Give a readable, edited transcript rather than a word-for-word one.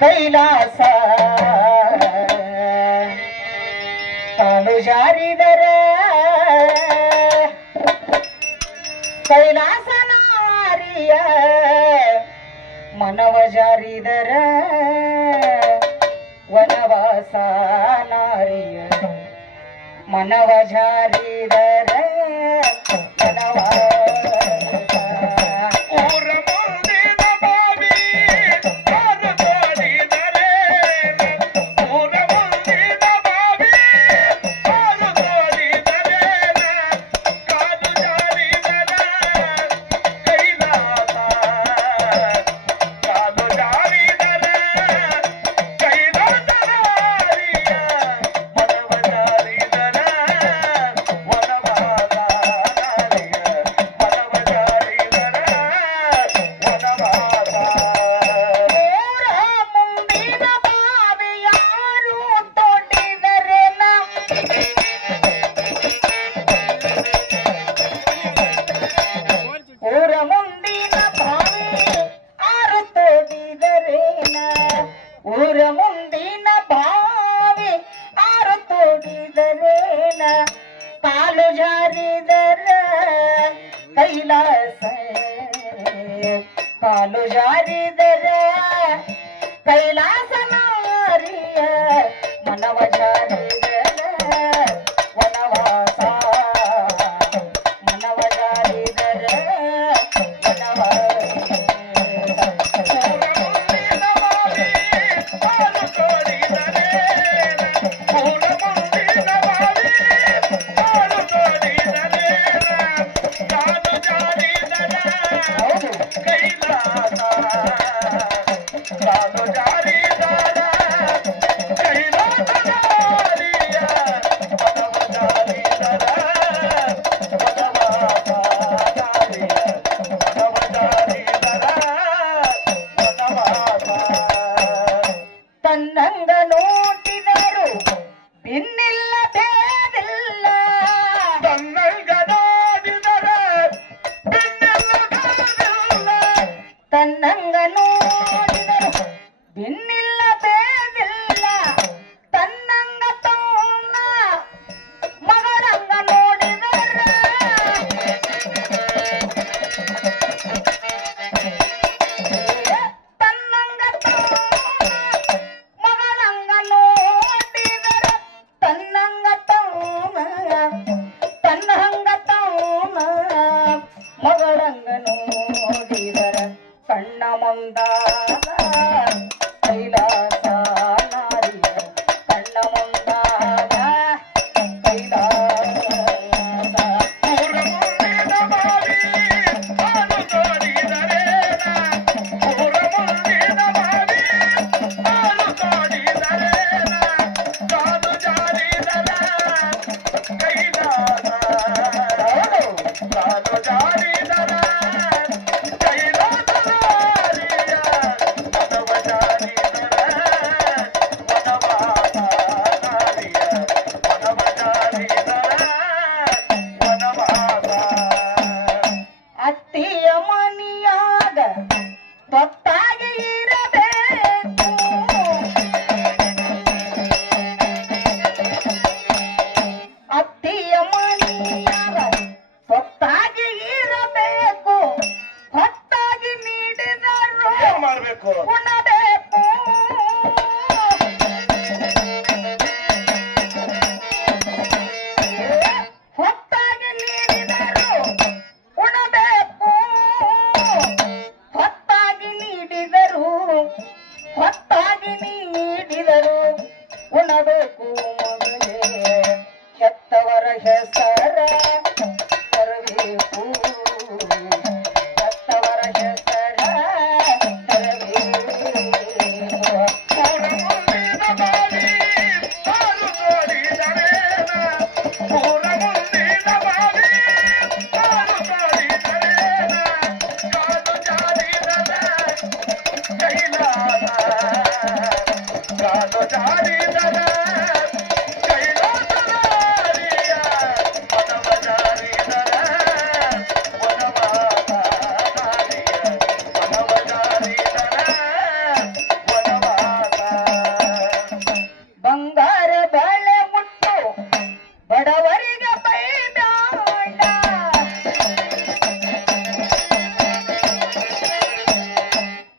ಕೈಲಾಸ ಕಾಲು ಜಾರಿದರ ಕೈಲಾಸ ನಾರಿಯ ಮನವ ಜಾರಿದರ ವನವಾಸ ನಾರಿಯ ಮನವ ಜಾರಿದರ ವನವಾಸ ಮುಂದಿನ ಬಾವಿ ಆರು ತೋಡಿದರೇನ ಕಾಲು ಜಾರಿದರ ಕೈಲಾಸ ಕಾಲು ಜಾರಿದರ ಕೈಲಾಸ ನಾರಿಯ ಮನವ ಜಾರಿದರ ವನವಾಸ ಮನವ ಜಾರಿದರ ತನ್ನಂಗ ನೋಟಿದರು ಇನ್ನಿಲ್ಲ ಬೇದಿಲ್ಲ ತನ್ನಂಗ ನೋಡಿದರೆ ಇನ್ನಿಲ್ಲ ಬೇದಿಲ್ಲ ತನ್ನಂಗ ನೋಡಿದರು ಇನ್ನಿಲ್ಲ ಬೇದಿಲ್ಲ ತನ್ನಂಗ ತೋನ ಮಗಳಂಗ ನೋಡಿದರೆ ಮಗಳಂಗ ನೋಡಿದರ ಕಣ್ಣ ಮುಂದಾದ ಕೈಲಾಸ ನಾರಿಯ ಕಣ್ಣ ಮುಂದಾದ ಕೈಲಾಸ ಅತ್ತಿಯ ಮನಿಯಾಗ ತೊತ್ತಾಗಿ ಇರಬೇಕು ಅತ್ತಿಯ ಮನಿಯಾಗ ತೊತ್ತಾಗಿ ಇರಬೇಕು ಹೊತ್ತಾಗಿ ನೀಡಿದರು ಮಾಡಬೇಕು ಉಣಬೇಕು